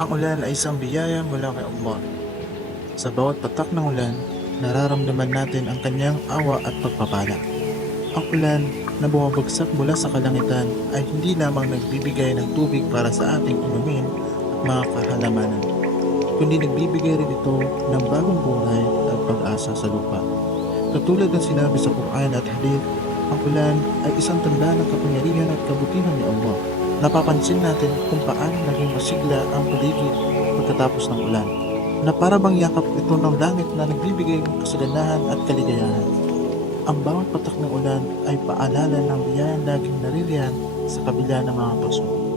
Ang ulan ay isang biyaya mula kay Allah. Sa bawat patak ng ulan, nararamdaman natin ang kanyang awa at pagpapala. Ang ulan na bumabagsak mula sa kalangitan ay hindi lamang nagbibigay ng tubig para sa ating inumin at mga kahalamanan, kundi nagbibigay rin ito ng bagong buhay at pag-asa sa lupa. Katulad ng sinabi sa Quran at Hadith, ang ulan ay isang tanda ng kapangyarihan at kabutihan ni Allah. Napapansin natin kung paano naging masigla ang paligid pagkatapos ng ulan, na para bang yakap ito ng langit na nagbibigay ng kasaganahan at kaligayahan. Ang bawat patak ng ulan ay paalala ng biyayang laging naririyan sa kabila ng mga pagsubok.